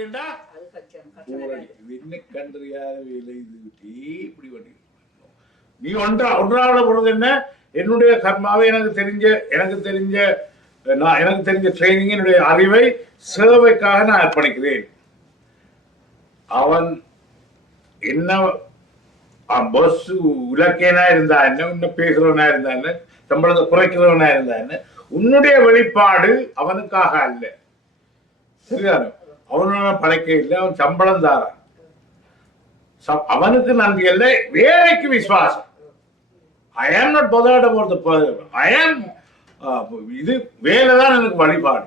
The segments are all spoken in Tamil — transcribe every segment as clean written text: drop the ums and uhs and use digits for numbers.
நீ ஒன்றாவது பொழுது என்ன என்னுடைய கர்மாவை எனக்கு தெரிஞ்ச ட்ரைனிங் என்னுடைய அறிவை சேவைக்காக நான் அர்ப்பணிக்கிறேன். அவன் என்ன பஸ் உலக்கேனா இருந்தா என்ன, இன்னும் பேசுறவனா இருந்தா என்ன, சம்பளத்தை குறைக்கிறவனா இருந்தா என்ன, உன்னுடைய வெளிப்பாடு அவனுக்காக அல்ல. சரிதான? அவனோட படைக்க இல்லை, அவன் சம்பளம் தாரான். அவனுக்கு நன்றி அல்ல, வேலைக்கு விசுவாசம். I am not bothered about the person. இது வேலைதான் எனக்கு வழிபாடு.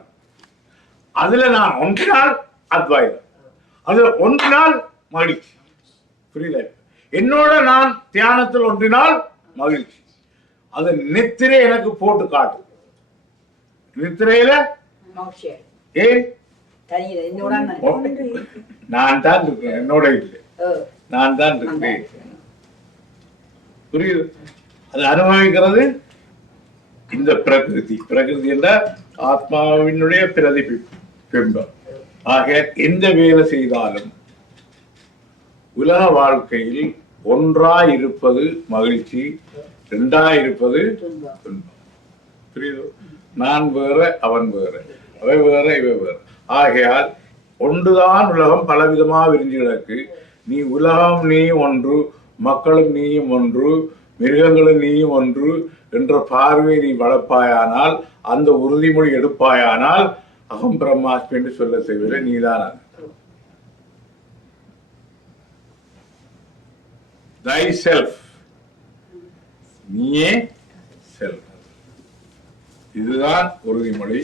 அதுல நான் ஒன்றினால் அத்வைதம், அதுல ஒன்றினால் மகிழ்ச்சி. புரியுதா? என்னோட நான் தியானத்தில் ஒன்றினால் மகிழ்ச்சி. அது நித்திரை எனக்கு போட்டு காட்டு. நித்திரையில ஏன் நான் தான் இருக்கேன், என்னோட இல்லை, நான் தான் இருக்கிறேன். புரியுது? அது அனுபவிக்கிறது இந்த பிரகிருதி என்ற ஆத்மாவினுடைய பிரதிபிம்பம். ஆக எந்த வேலை செய்தாலும் உலக வாழ்க்கையில் ஒன்றாயிருப்பது மகிழ்ச்சி, இரண்டாயிருப்பது துன்பம். புரியுது? நான் வேற, அவன் வேற, அவை வேற, இவை வேற. ஆகையால் ஒன்றுதான் உலகம் பலவிதமாக விரிஞ்சு கிடக்கு. நீ உலகம் நீ ஒன்று, மக்களும் நீயும் ஒன்று, மிருகங்களும் நீயும் ஒன்று என்ற பார்வை நீ வளர்ப்பாயானால், அந்த உறுதிமொழி எடுப்பாயானால், அகம் பிரம்மாஸ்மி என்று சொல்ல செய்வதை நீதான். Thyself, நீயே செல்ஃப். இதுதான் உறுதிமொழி,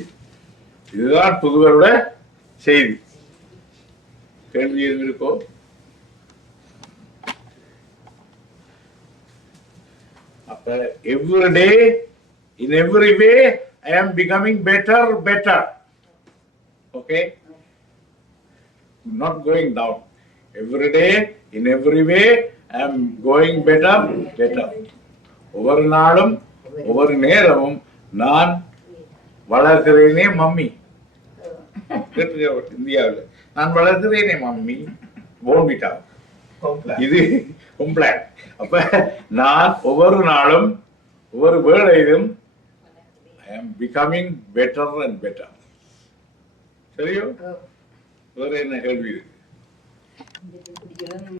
இதுதான் புதுவருட செய்தி. கேள்வி எதுவும் இருக்கோ? அப்ப every day, in every way, I am becoming better. Okay? Not going down. Every day, in every way, I am going better. ஒவ்வொரு நாளும் ஒவ்வொரு நேரமும் நான் வளர்க்கிறேனே மம்மி. இந்தியாவில் நான் வளர்க்கிறேனே மம்மி, போன்விட்டா. இது கம்ப்ளைண்ட். அப்ப நான் ஒவ்வொரு நாளும் ஒவ்வொரு வேளையிலும் I am becoming better and better. சரியோ? வேற என்ன கேள்வி இருக்கு?